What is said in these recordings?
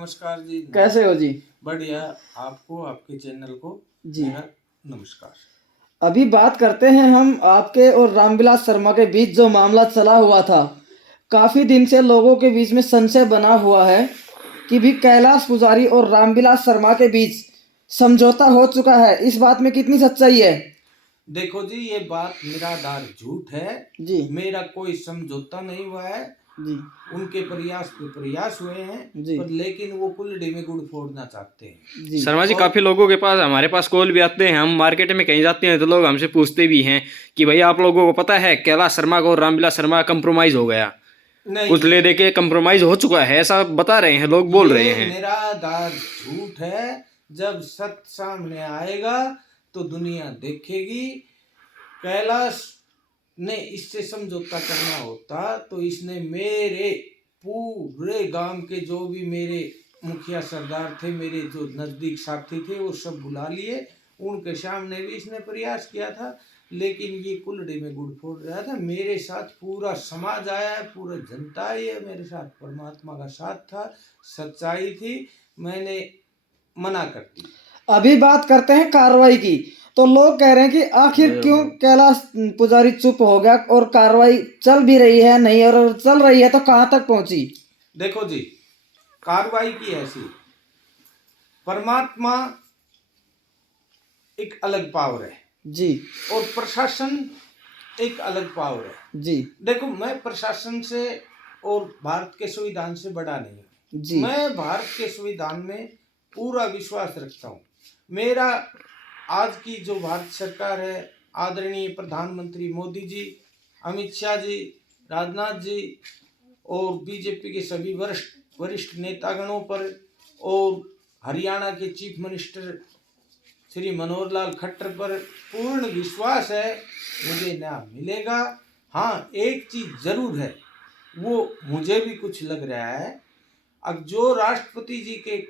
नमस्कार जी। कैसे हो जी? बढ़िया। आपको आपके चैनल को जी मेरा नमस्कार। अभी बात करते हैं हम आपके और रामविलास शर्मा के बीच जो मामला चला हुआ था। काफ़ी दिन से लोगों के बीच में संशय बना हुआ है कि भी कैलाश पुजारी और रामविलास शर्मा के बीच समझौता हो चुका है। इस बात में कितनी सच्चाई है? देखो जी, ये बात निराधार झूठ है जी मेरा कोई समझौता नहीं हुआ है। जी उनके प्रयास पे प्रयास हुए हैं, जी पर लेकिन वो कुल्हड़ी में गुड़ फोड़ना चाहते हैं। जी शर्मा जी, और काफी लोगों के पास हमारे पास कॉल भी आते हैं। हम मार्केट में कहीं जाते हैं तो लोग हमसे पूछते भी हैं कि भाई आप लोगों को पता है कैलाश शर्मा को और रामविलास शर्मा कंप्रोमाइज हो गया, नहीं, कुछ ले दे के कंप्रोमाइज हो चुका है, ऐसा बता रहे हैं, लोग बोल रहे ये हैं। निराधार झूठ है। जब सत्य सामने आएगा तो दुनिया देखेगी। कैलाश ने इससे समझौता करना होता तो इसने मेरे पूरे गांव के जो भी मेरे मुखिया सरदार थे, मेरे जो नजदीक साथी थे, वो सब बुला लिए। उनके सामने भी इसने प्रयास किया था, लेकिन ये कुल्हड़ी में गुड़ फोड़ रहा था। मेरे साथ पूरा समाज आया है, पूरा जनता आई है मेरे साथ। परमात्मा का साथ था, सच्चाई थी, मैंने मना कर दी। अभी बात करते हैं कार्रवाई की। तो लोग कह रहे हैं कि आखिर क्यों कैलाश पुजारी चुप हो गया और कार्रवाई चल भी रही है नहीं, और चल रही है तो कहाँ तक पहुंची? देखो जी, कार्रवाई की ऐसी, परमात्मा एक अलग पावर है जी और प्रशासन एक अलग पावर है जी देखो, मैं प्रशासन से और भारत के संविधान से बड़ा नहीं हूँ। जी मैं भारत के संविधान में पूरा विश्वास रखता हूँ। मेरा आज की जो भारत सरकार है, आदरणीय प्रधानमंत्री मोदी जी, अमित शाह जी, राजनाथ जी और बीजेपी के सभी वरिष्ठ नेतागणों पर और हरियाणा के चीफ मिनिस्टर श्री मनोहर लाल खट्टर पर पूर्ण विश्वास है, मुझे न्याय मिलेगा। हाँ, एक चीज जरूर है, वो मुझे भी कुछ लग रहा है। अब जो राष्ट्रपति जी के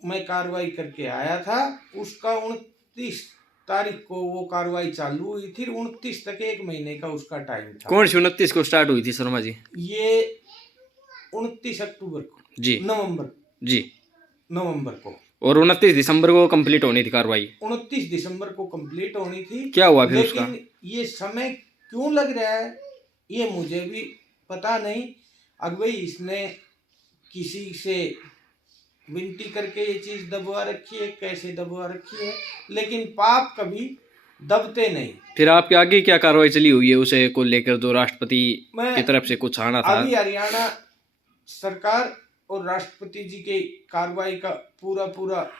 मैं कार्रवाई करके आया था, उसका 29 तारीख को वो कार्रवाई चालू हुई थी। 29 तक 1 महीने का उसका टाइम था। कौन सी 29 को स्टार्ट हुई थी शर्मा जी? ये 29 अक्टूबर को जी जी नवंबर को और 29 दिसंबर को कंप्लीट होनी थी कार्रवाई। 29 दिसंबर को कंप्लीट होनी थी। क्या हुआ फिर लेकिन उसका? ये समय क्यों लग रहा है, ये मुझे भी पता नहीं। अगवई इसने किसी से विनती करके ये चीज दबवा रखी है, कैसे दबवा रखी है, लेकिन पाप कभी दबते नहीं। फिर आपके आगे क्या कार्रवाई चली हुई है उसे को लेकर, जो राष्ट्रपति मैं की तरफ से कुछ आना था? अभी हरियाणा सरकार और राष्ट्रपति जी के कार्रवाई का पूरा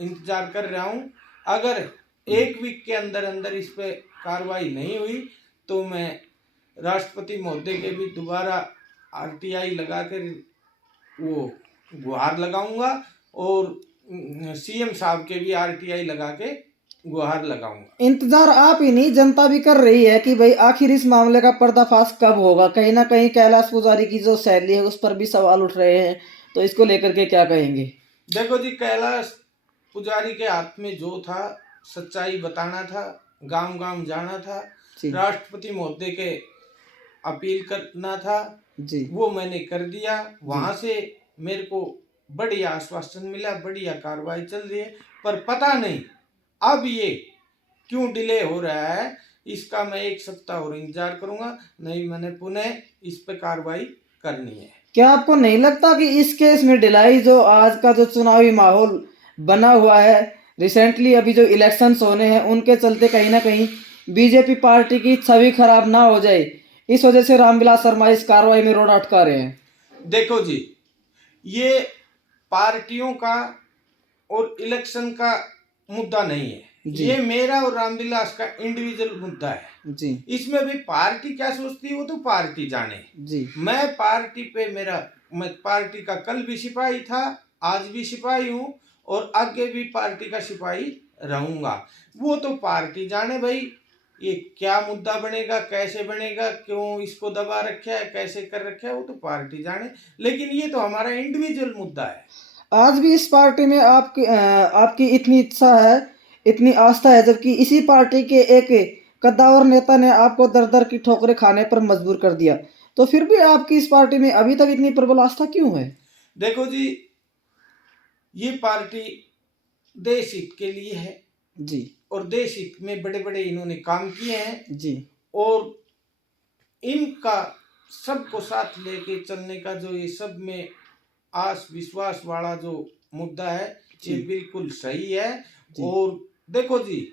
इंतजार कर रहा हूँ। अगर 1 वीक के अंदर अंदर इस पे कार्रवाई नहीं हुई तो मैं राष्ट्रपति महोदय के भी दोबारा आरटीआई लगा कर वो गुहार लगाऊंगा और सीएम साहब के भी आरटीआई लगा के गुहार लगाऊंगा। इंतजार आप ही नहीं, जनता भी कर रही है कि भाई आखिर इस मामले का पर्दाफाश कब होगा। कहीं ना कहीं कैलाश पुजारी की जो शैली है उस पर भी सवाल उठ रहे हैं, तो इसको लेकर के क्या कहेंगे? देखो जी, कैलाश पुजारी के हाथ में जो था, सच्चाई बताना था, गांव गांव जाना था, राष्ट्रपति महोदय के अपील करना था जी वो मैंने कर दिया। वहां से मेरे को बढ़िया आश्वासन मिला, बढ़िया कार्रवाई चल रही है। पर पता नहीं अब ये क्यों डिले हो रहा है, इसका मैं 1 सप्ताह और इंतजार करूंगा, नहीं मैंने पुनः इस पे कार्रवाई करनी है। क्या आपको नहीं लगता कि इस केस में ढिलाई, जो आज का जो चुनावी माहौल बना हुआ है, रिसेंटली अभी जो इलेक्शंस होने हैं उनके चलते कहीं ना कहीं बीजेपी पार्टी की छवि खराब ना हो जाए, इस वजह से रामविलास शर्मा इस कार्रवाई में रोड अटका रहे हैं? देखो जी, ये पार्टियों का और इलेक्शन का मुद्दा नहीं है, ये मेरा और रामविलास का इंडिविजुअल मुद्दा है जी। इसमें भी पार्टी क्या सोचती है वो तो पार्टी जाने जी। मैं पार्टी पे मैं पार्टी का कल भी सिपाही था, आज भी सिपाही हूँ और आगे भी पार्टी का सिपाही रहूंगा। वो तो पार्टी जाने भाई, ये क्या मुद्दा बनेगा, कैसे बनेगा, क्यों इसको दबा रखा है, कैसे कर रखा है, वो तो पार्टी जाने। लेकिन ये तो हमारा इंडिविजुअल मुद्दा है। आज भी इस पार्टी में आपकी इतनी इच्छा है, इतनी आस्था है, जबकि इसी पार्टी के एक कद्दावर नेता ने आपको दर दर की ठोकरें खाने पर मजबूर कर दिया, तो फिर भी आपकी इस पार्टी में अभी तक इतनी प्रबल आस्था क्यों है? देखो जी, ये पार्टी देश हित के लिए है जी और देश हित में बड़े बड़े इन्होंने काम किए हैं जी और इनका सबको साथ लेके चलने का जो ये सब में आस विश्वास वाला जो मुद्दा है ये जी। बिल्कुल सही है। जी। और देखो जी,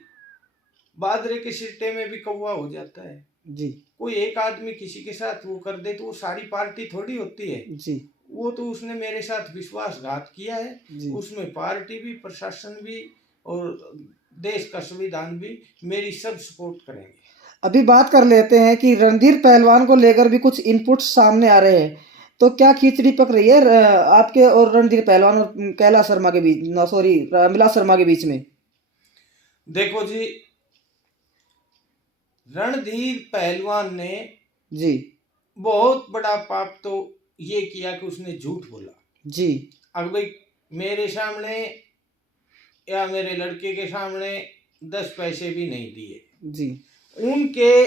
बाजरे के सिट्टे में भी कौवा हो जाता है। जी कोई एक आदमी किसी के साथ वो कर दे तो वो सारी पार्टी थोड़ी होती है। जी वो तो उसने मेरे साथ विश्वासघात किया है, जी उसमें पार्टी भी, प्रशासन भी और देश का संविधान भी मेरी सब सपोर्ट करेंगे। अभी बात कर लेते हैं कि रणधीर पहलवान को लेकर भी कुछ इनपुट सामने आ रहे हैं, तो क्या खिचड़ी पक रही है आपके और रणधीर पहलवान और कैलाश शर्मा के बीच, ना सॉरी, रामविलास शर्मा के बीच में? देखो जी, रणधीर पहलवान ने जी बहुत बड़ा पाप तो ये किया कि उसने झूठ बोला। जी अब भाई मेरे सामने या मेरे लड़के के सामने 10 पैसे भी नहीं दिए, जी उनके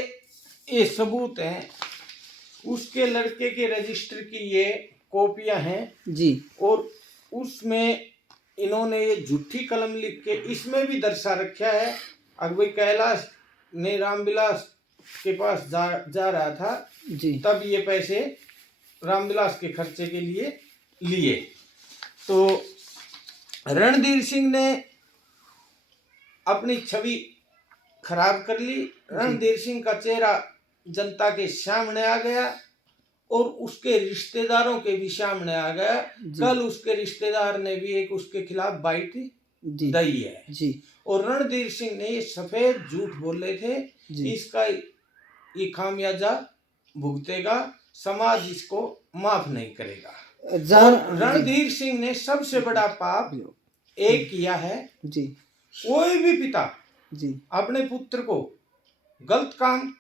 ये सबूत हैं, उसके लड़के के रजिस्टर की ये कॉपियां हैं जी और उसमें इन्होंने ये झूठी कलम लिख के इसमें भी दर्शा रखा है। अब भाई कैलाश ने रामविलास के पास जा रहा था, जी तब ये पैसे रामविलास के खर्चे के लिए लिए। तो रणधीर सिंह ने अपनी छवि खराब कर ली। रणधीर सिंह का चेहरा जनता के सामने आ गया और उसके रिश्तेदारों के भी सामने आ गया। कल उसके रिश्तेदार ने भी एक उसके खिलाफ बाइट जी दी है जी और रणधीर सिंह ने ये सफेद झूठ बोले थे, जी इसका ये खामियाजा भुगतेगा, समाज इसको माफ नहीं करेगा। जान और रणधीर सिंह ने सबसे बड़ा पाप एक किया है। जी कोई भी पिता जी अपने पुत्र को गलत काम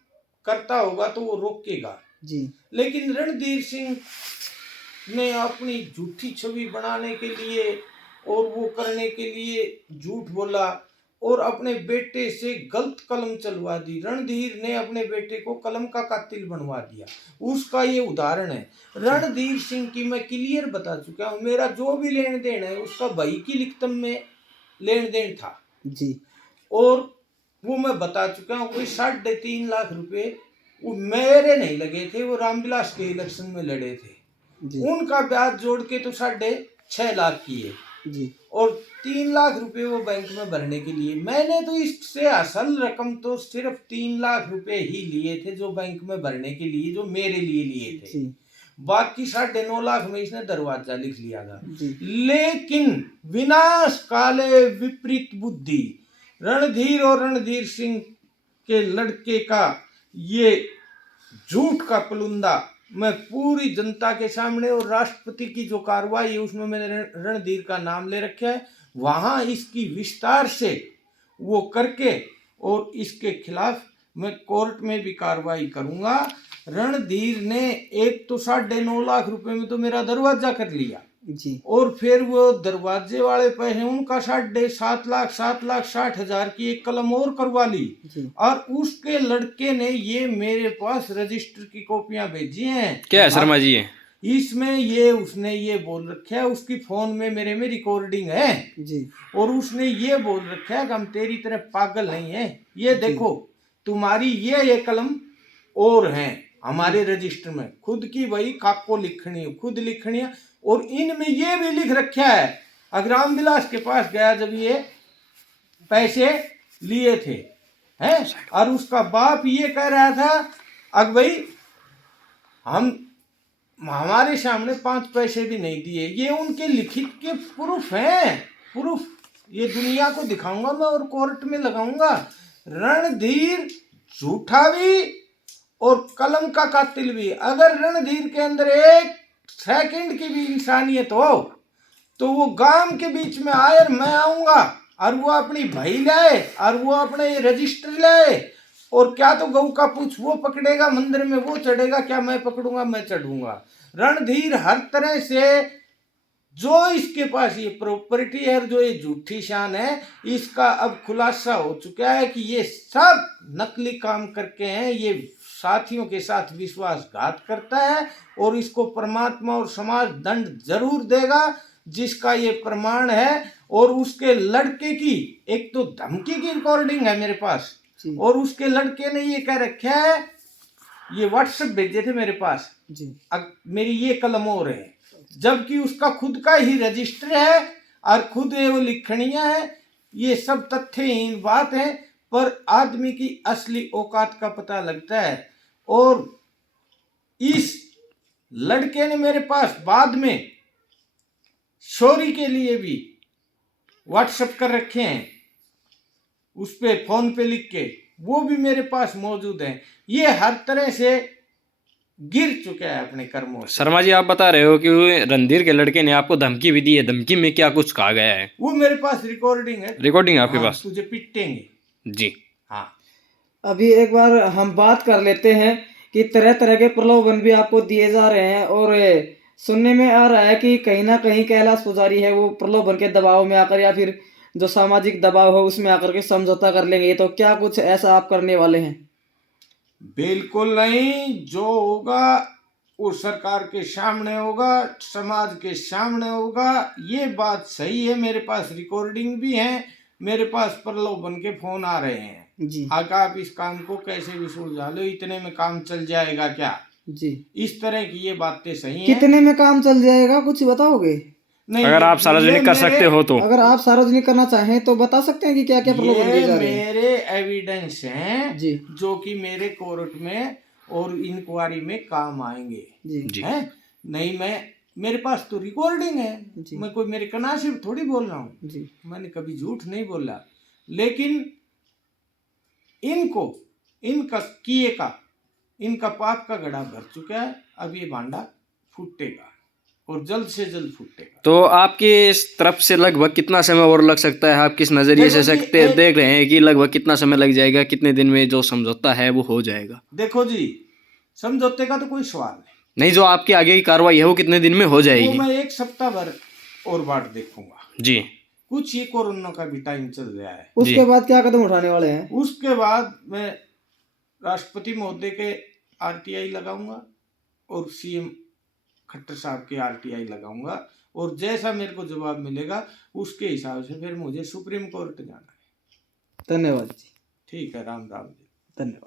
करता होगा तो वो रोकेगा, जी लेकिन रणधीर सिंह ने अपनी झूठी छवि बनाने के लिए और वो करने के लिए झूठ बोला और अपने बेटे से गलत कलम चलवा दी। रणधीर ने अपने बेटे को कलम का कातिल बनवा दिया, उसका ये उदाहरण है। रणधीर सिंह की मैं क्लियर बता चुका हूँ, मेरा जो भी लेन देन है उसका भाई की लिखतम में लेन देन था जी और वो मैं बता चुका हूँ। कोई 3.5 लाख रुपए वो मेरे नहीं लगे थे, वो रामविलास के इलेक्शन में लड़े थे, जी उनका ब्याज जोड़ के तो 6.5 लाख किए जी और 3 लाख रुपए वो बैंक में भरने के लिए। मैंने तो इससे असल रकम तो सिर्फ 3 लाख रुपए ही लिए थे जो बैंक में भरने के लिए, जो मेरे लिए लिए थे। जी बाकी 9.5 लाख में इसने दरवाजा लिख लिया था। जी लेकिन विनाश काले विपरीत बुद्धि, रणधीर और रणधीर सिंह के लड़के का ये झूठ का पुलंदा मैं पूरी जनता के सामने और राष्ट्रपति की जो कार्रवाई है उसमें मैंने रणधीर का नाम ले रखा है, वहां इसकी विस्तार से वो करके और इसके खिलाफ मैं कोर्ट में भी कार्रवाई करूंगा। रणधीर ने एक तो 9.5 लाख रुपए में तो मेरा दरवाजा कर लिया जी और फिर वो दरवाजे वाले पैसे उनका 7,60,60,60 की एक कलम और करवा ली जी और उसके लड़के ने ये मेरे पास रजिस्टर की कॉपियां भेजी हैं। क्या है शर्मा जी? है इसमें ये उसने ये बोल रखा है, उसकी फोन में मेरे में रिकॉर्डिंग है जी और उसने ये बोल रखा है कि हम तेरी तरह पागल नहीं है, ये देखो तुम्हारी ये कलम और हैं हमारे रजिस्टर में, खुद की वही काको लिखनी है, खुद लिखनी है और इनमें ये भी लिख रखा है अगर रामविलास के पास गया जब ये पैसे लिए थे हैं और उसका बाप ये कह रहा था अगर भाई हम हमारे सामने 5 पैसे भी नहीं दिए। ये उनके लिखित के प्रूफ हैं, प्रूफ ये दुनिया को दिखाऊंगा मैं और कोर्ट में लगाऊंगा। रणधीर झूठा भी और कलम का कातिल भी। अगर रणधीर के अंदर 1 सेकंड की भी इंसानियत हो तो वो गांव के बीच में आए और मैं आऊंगा और वो अपनी भाई लाए और वो अपने रजिस्टर लाए और क्या तो गऊ का पूछ वो पकड़ेगा, मंदिर में वो चढ़ेगा, क्या मैं पकड़ूंगा, मैं चढ़ूंगा। रणधीर हर तरह से जो इसके पास ये प्रॉपर्टी है, जो ये झूठी शान है, इसका अब खुलासा हो चुका है कि ये सब नकली काम करके हैं, ये साथियों के साथ विश्वासघात करता है और इसको परमात्मा और समाज दंड जरूर देगा। जिसका ये प्रमाण है। और उसके लड़के की एक तो धमकी की रिकॉर्डिंग है मेरे पास, जी और उसके लड़के ने ये कह रखा है, ये व्हाट्सएप भेजे थे मेरे पास, जी मेरी ये कलम और है, जबकि उसका खुद का ही रजिस्टर है और खुद ये वो लिखनिया है। ये सब तथ्यहीन बात है, पर आदमी की असली औकात का पता लगता है। और इस लड़के ने मेरे पास बाद में चोरी के लिए भी व्हाट्सएप कर रखे हैं, उस पे फोन पे लिख के, वो भी मेरे पास मौजूद हैं। ये हर तरह से गिर चुका है अपने कर्मों से। शर्मा जी, आप बता रहे हो कि रणधीर के लड़के ने आपको धमकी भी दी है, धमकी में क्या कुछ कहा गया है? वो मेरे पास रिकॉर्डिंग है। रिकॉर्डिंग आपके हाँ, पास? तुझे पिटेंगे। जी हाँ, अभी एक बार हम बात कर लेते हैं कि तरह तरह के प्रलोभन भी आपको दिए जा रहे हैं, और सुनने में आ रहा है कि कहीं ना कहीं कैलाश पुजारी है वो प्रलोभन के दबाव में आकर या फिर जो सामाजिक दबाव हो उसमें आकर के समझौता कर लेंगे, तो क्या कुछ ऐसा आप करने वाले हैं? बिल्कुल नहीं। जो होगा वो सरकार के सामने होगा, समाज के सामने होगा। ये बात सही है, मेरे पास रिकॉर्डिंग भी है, मेरे पास प्रलोभन के फोन आ रहे हैं। जी आका आप इस काम को कैसे भी सुलझा लो, इतने में काम चल जाएगा क्या? जी इस तरह की ये बातें सही हैं। कितने में काम चल जाएगा, कुछ बताओगे? नहीं, अगर आप सार्वजनिक कर सकते हो तो। अगर आप सार्वजनिक करना चाहें तो बता सकते हैं कि क्या क्या प्रलोभन दिए ये जा रहे हैं। मेरे एविडेंस हैं जी जो कि मेरे कोर्ट में और इंक्वायरी में काम आएंगे। जी जी हैं? नहीं, मेरे पास तो रिकॉर्डिंग है। जी मैं कोई मेरे कनासिब थोड़ी बोल रहा हूँ, जी मैंने कभी झूठ नहीं बोला। लेकिन इनको इनका किए का, इनका पाप का घड़ा भर चुका है। अब ये भांडा फूटेगा और जल्द से जल्द फूटेगा। तो आपकी इस तरफ से लगभग कितना समय और लग सकता है? आप किस नजरिए से देखो जी, देख रहे हैं कि लगभग कितना समय लग जाएगा, कितने दिन में जो समझौता है वो हो जाएगा? देखो जी, समझौते का तो कोई सवाल नहीं। नहीं, जो आपकी आगे की कार्रवाई है वो कितने दिन में हो वो जाएगी? मैं एक सप्ताह भर और बाट देखूंगा। जी कुछ ही कोरोना का भी टाइम चल रहा है। उसके बाद क्या कदम उठाने वाले हैं? उसके बाद मैं राष्ट्रपति महोदय के आरटीआई लगाऊंगा और सीएम खट्टर साहब के आरटीआई लगाऊंगा, और जैसा मेरे को जवाब मिलेगा उसके हिसाब से फिर मुझे सुप्रीम कोर्ट जाना है। धन्यवाद जी। ठीक है, राम राम जी। धन्यवाद।